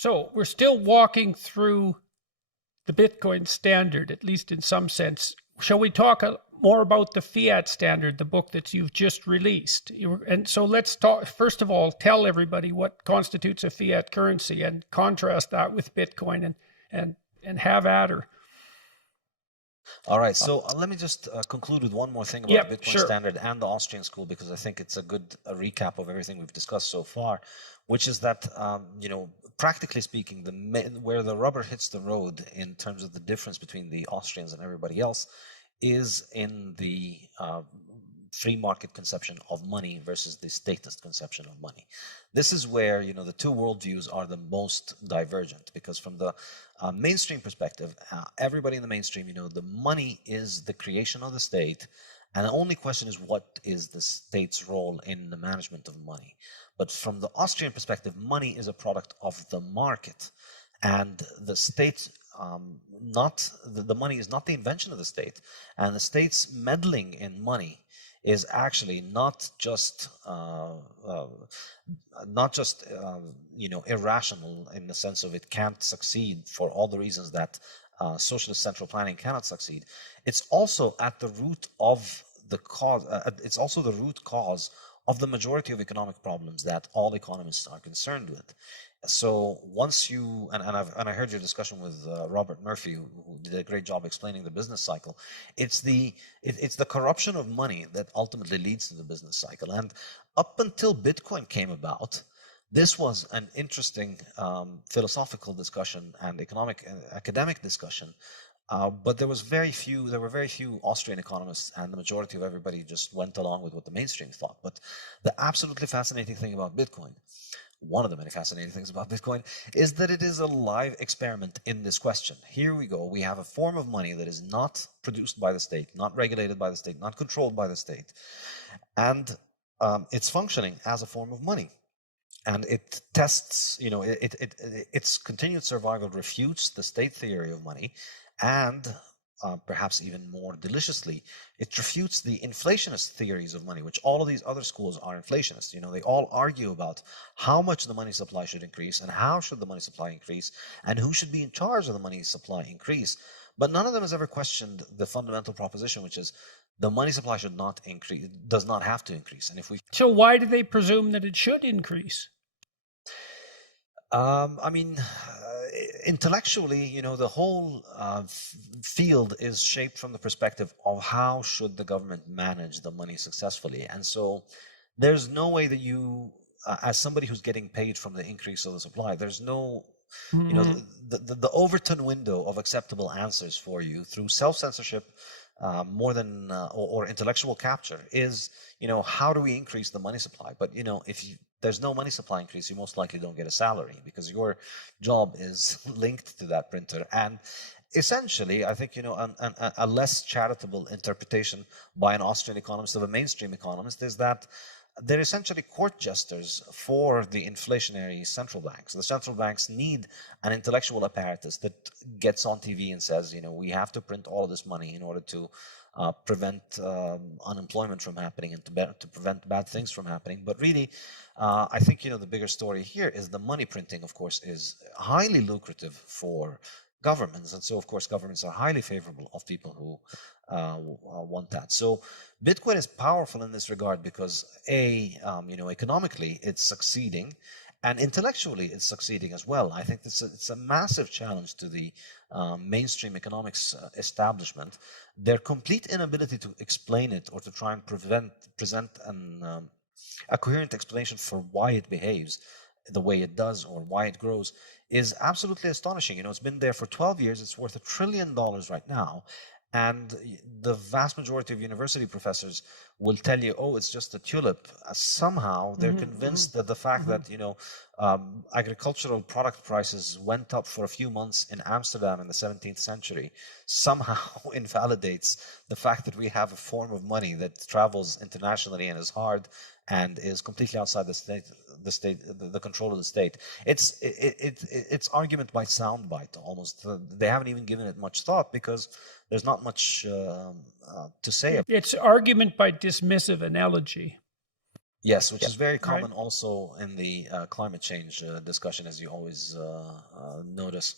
So we're still walking through the Bitcoin standard, at least in some sense. Shall we talk more about the fiat standard, the book that you've just released? And so let's talk, first of all, tell everybody what constitutes a fiat currency and contrast that with Bitcoin and have at her. All right, so let me just conclude with one more thing about the Bitcoin sure. standard and the Austrian school, because I think it's a good recap of everything we've discussed so far, which is that, practically speaking, where the rubber hits the road in terms of the difference between the Austrians and everybody else is in the free market conception of money versus the statist conception of money. This is where, the two worldviews are the most divergent, because from the mainstream perspective, everybody in the mainstream, the money is the creation of the state, and the only question is what is the state's role in the management of money. But from the Austrian perspective, money is a product of the market, and the state the money is not the invention of the state, and the state's meddling in money is actually not just irrational in the sense of it can't succeed for all the reasons that socialist central planning cannot succeed. It's also at the root of the cause. It's also the root cause of the majority of economic problems that all economists are concerned with. So once you and I heard your discussion with Robert Murphy, who did a great job explaining the business cycle. It's the corruption of money that ultimately leads to the business cycle. And up until Bitcoin came about, this was an interesting philosophical discussion and economic academic discussion. But there were very few Austrian economists, and the majority of everybody just went along with what the mainstream thought. But the absolutely fascinating thing about Bitcoin, one of the many fascinating things about Bitcoin, is that it is a live experiment in this question. Here we go. We have a form of money that is not produced by the state, not regulated by the state, not controlled by the state. And it's functioning as a form of money. And it tests, its continued survival refutes the state theory of money. And perhaps even more deliciously, it refutes the inflationist theories of money, which all of these other schools are inflationists. They all argue about how much the money supply should increase and how should the money supply increase and who should be in charge of the money supply increase. But none of them has ever questioned the fundamental proposition, which is the money supply should not increase, does not have to increase. And if we So why do they presume that it should increase? Intellectually, the whole field is shaped from the perspective of how should the government manage the money successfully. And so there's no way that you, as somebody who's getting paid from the increase of the supply, there's no, the Overton window of acceptable answers for you through self-censorship, more than, or intellectual capture is, how do we increase the money supply? But, if there's no money supply increase, you most likely don't get a salary because your job is linked to that printer. And essentially, I think, a less charitable interpretation by an Austrian economist of a mainstream economist is that they're essentially court jesters for the inflationary central banks. The central banks need an intellectual apparatus that gets on TV and says, we have to print all of this money in order to prevent unemployment from happening and to prevent bad things from happening. But really, I think, the bigger story here is the money printing, of course, is highly lucrative for governments. And so, of course, governments are highly favorable of people who want that. So Bitcoin is powerful in this regard because economically it's succeeding, and intellectually it's succeeding as well. I think it's a massive challenge to the mainstream economics establishment. Their complete inability to explain it or to try and present a coherent explanation for why it behaves the way it does or why it grows is absolutely astonishing. It's been there for 12 years. It's worth $1 trillion right now. And the vast majority of university professors will tell you, oh, it's just a tulip. Somehow they're convinced that the fact that, agricultural product prices went up for a few months in Amsterdam in the 17th century somehow invalidates the fact that we have a form of money that travels internationally and is hard and is completely outside the control of the state. It's argument by soundbite almost. They haven't even given it much thought because there's not much to say. It's argument by dismissive analogy. Yes, which is very common also in the climate change discussion, as you always notice.